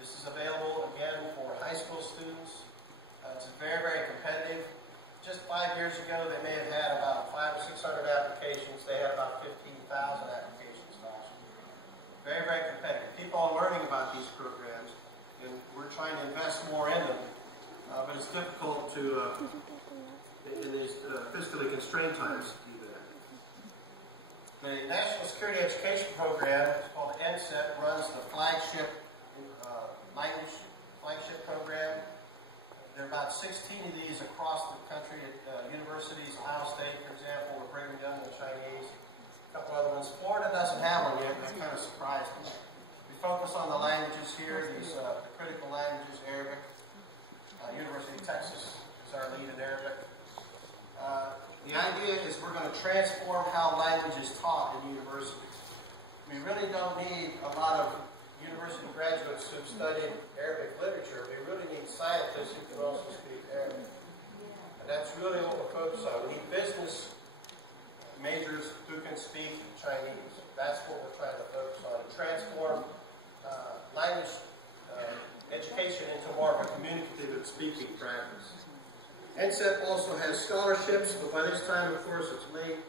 This is available again for high school students. It's very, very competitive. Just 5 years ago, they may have had about 500 or 600 applications. They had about 15,000 applications last year. Very, very competitive. People are learning about these programs, and we're trying to invest more in them. But it's difficult to, in these fiscally constrained times, to do that. The National Security Education Program, called NCEP, runs the flagship flagship program. There are about 16 of these across the country at universities. Ohio State, for example, we're Brigham Young and Chinese. A couple other ones. Florida doesn't have one yet, and that kind of surprised me. We focus on the languages here, these the critical languages, Arabic. University of Texas is our lead in Arabic. The idea is we're going to transform how language is taught in universities. We really don't need a lot of university graduates who've studied Arabic literature. We really need scientists who can also speak Arabic. And that's really what we're focused on. We need business majors who can speak Chinese. That's what we're trying to focus on. Transform language education into more of a communicative and speaking practice. NCEP also has scholarships, but by this time, of course, it's late.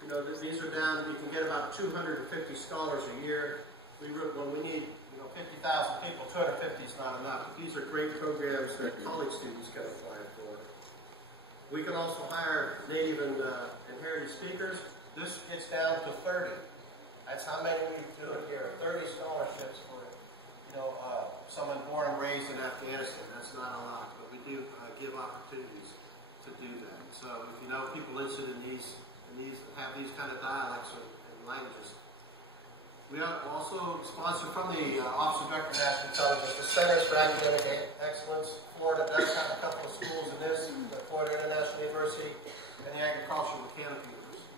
You know, these are down. You can get about 250 scholars a year. When we need 50,000 people, 250 is not enough. But these are great programs that college students can apply for. We can also hire native and heritage speakers. This gets down to 30. That's how many we do it here. 30 scholarships for someone born and raised in Afghanistan. That's not a lot, but we do give opportunities to do that. So if you know people interested in these have these kind of dialects and languages. We also sponsor from the Office of Director of National Intelligence, the Centers for Academic Excellence. Florida does have a couple of schools in this, the Florida International University and the Agricultural Mechanical University.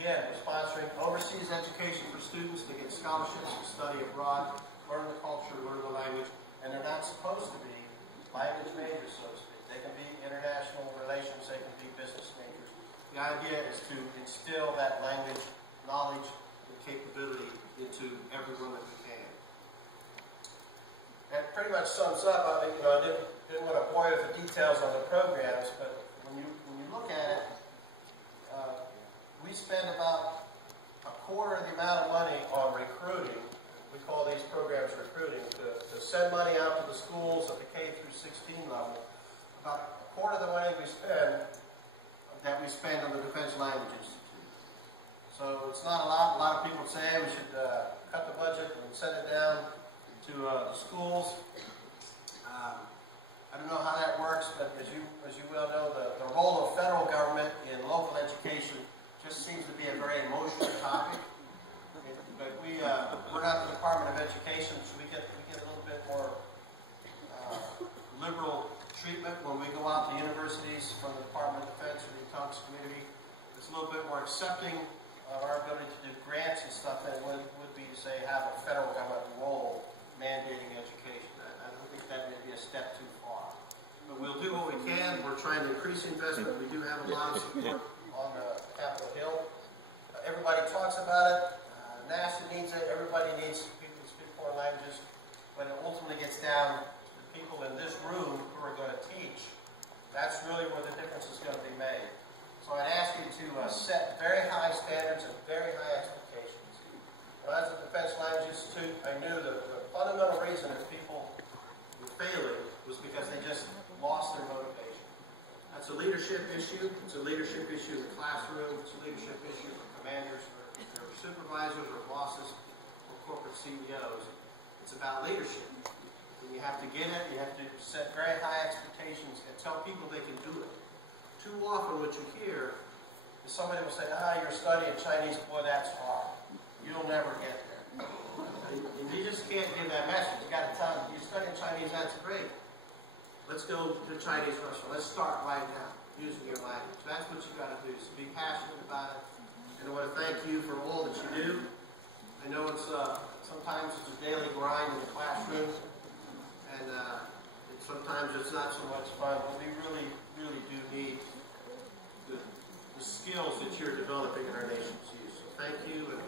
Again, we're sponsoring overseas education for students to get scholarships to study abroad, learn the culture, learn the language, and they're not supposed to be language majors, so to speak. They can be international relations, they can be business majors. The idea is to instill that language, knowledge, and capability into everyone that we can. That pretty much sums up. I didn't want to bore you with the details on the programs, but when you look at it, we spend about a quarter of the amount of money on recruiting. We call these programs recruiting, to send money out to the schools at the K through 16 level. About a quarter of the money we spend on the Defense Language Institute. So it's not a lot. A lot of people say we should cut the budget and send it down to the schools. I don't know how that works, but as you well know, the role of federal government in local education just seems to be a very emotional topic. But we're not the Department of Education, so we get a little bit more liberal treatment when we go out to universities from the Department of Defense or the intelligence community. It's a little bit more accepting of our ability to do grants and stuff than it would be to say have a federal government role mandating education. I don't think that may be a step too far. But we'll do what we can. We're trying to increase investment. We do have a lot of support on Capitol Hill. Everybody talks about it. NASA needs it. Everybody needs people to speak foreign languages. When it ultimately gets down to the people in this room who are going to teach, that's really where the difference is going to be made. So I'd ask you to set very high standards and very high expectations. When I was at the Defense Language Institute, I knew that the fundamental reason that people were failing was because they just lost their motivation. That's a leadership issue. It's a leadership issue in the classroom. It's a leadership issue for commanders, for supervisors, or bosses, or corporate CEOs. It's about leadership. And you have to get it. You have to set very high expectations and tell people they can do it. Too often what you hear is somebody will say, you're studying Chinese, boy, that's hard. You'll never get there. And you just can't give that message. You got to tell them, you're studying Chinese, that's great. Let's go to the Chinese restaurant. Let's start right now using your language. That's what you got to do, is be passionate about it. And I want to thank you for all that you do. I know it's sometimes it's a daily grind in the classroom, and sometimes it's not so much fun, but we really, really do need the skills that you're developing in our nation's use. So thank you, and